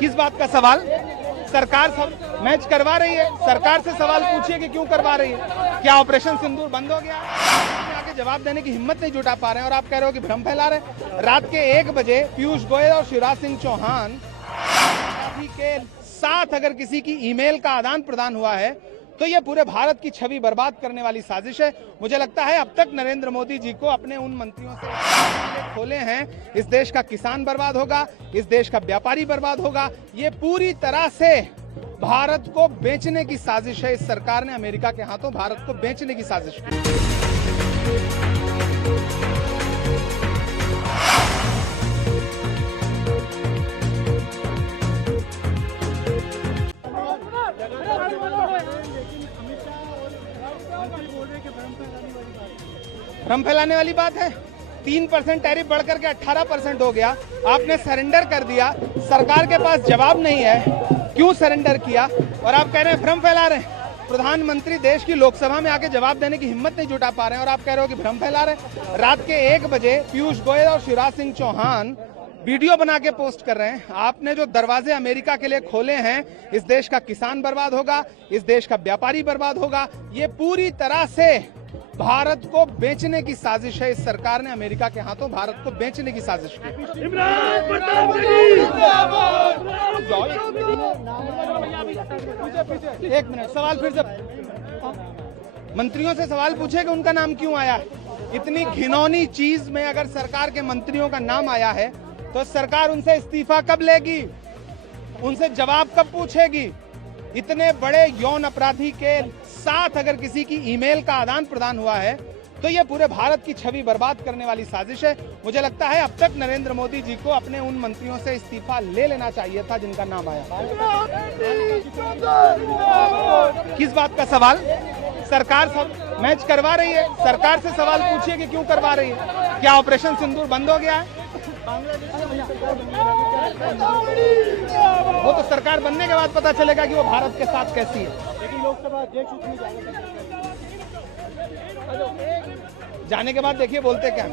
किस बात का सवाल? सरकार सब मैच करवा रही है, सरकार से सवाल पूछिए कि क्यों करवा रही है। क्या ऑपरेशन सिंदूर बंद हो गया? आके जवाब देने की हिम्मत नहीं जुटा पा रहे हैं और आप कह रहे हो कि भ्रम फैला रहे हैं। रात के 1 बजे पीयूष गोयल और शिवराज सिंह चौहान के साथ अगर किसी की ईमेल का आदान प्रदान हुआ है तो ये पूरे भारत की छवि बर्बाद करने वाली साजिश है। मुझे लगता है अब तक नरेंद्र मोदी जी को अपने उन मंत्रियों से खोले हैं, इस देश का किसान बर्बाद होगा, इस देश का व्यापारी बर्बाद होगा। ये पूरी तरह से भारत को बेचने की साजिश है। इस सरकार ने अमेरिका के हाथों भारत को बेचने की साजिश की। भ्रम फैलाने वाली बात है। 3% टैरिफ बढ़कर के 18% हो गया। आपने सरेंडर कर दिया, सरकार के पास जवाब नहीं है क्यों सरेंडर किया, और आप कह रहे हैं भ्रम फैला रहे हैं। प्रधानमंत्री देश की लोकसभा में आके जवाब देने की हिम्मत नहीं जुटा पा रहे हैं और आप कह रहे हो कि भ्रम फैला रहे हैं। रात के 1 बजे पीयूष गोयल और शिवराज सिंह चौहान वीडियो बना के पोस्ट कर रहे हैं। आपने जो दरवाजे अमेरिका के लिए खोले हैं, इस देश का किसान बर्बाद होगा, इस देश का व्यापारी बर्बाद होगा। ये पूरी तरह से भारत को बेचने की साजिश है। इस सरकार ने अमेरिका के हाथों भारत को बेचने की साजिश की। एक मिनट, सवाल फिर से मंत्रियों से सवाल पूछे कि उनका नाम क्यों आया। इतनी घिनौनी चीज में अगर सरकार के मंत्रियों का नाम आया है तो सरकार उनसे इस्तीफा कब लेगी, उनसे जवाब कब पूछेगी। इतने बड़े यौन अपराधी के साथ अगर किसी की ईमेल का आदान प्रदान हुआ है तो ये पूरे भारत की छवि बर्बाद करने वाली साजिश है। मुझे लगता है अब तक नरेंद्र मोदी जी को अपने उन मंत्रियों से इस्तीफा ले लेना चाहिए था जिनका नाम आया। किस बात का सवाल? सरकार सब मैच करवा रही है, सरकार से सवाल पूछिए कि क्यों करवा रही है। क्या ऑपरेशन सिंदूर बंद हो गया है? वो तो सरकार बनने के बाद पता चलेगा कि वो भारत के साथ कैसी है। लेकिन लोकसभा अध्यक्ष जाने के बाद देखिए बोलते क्या।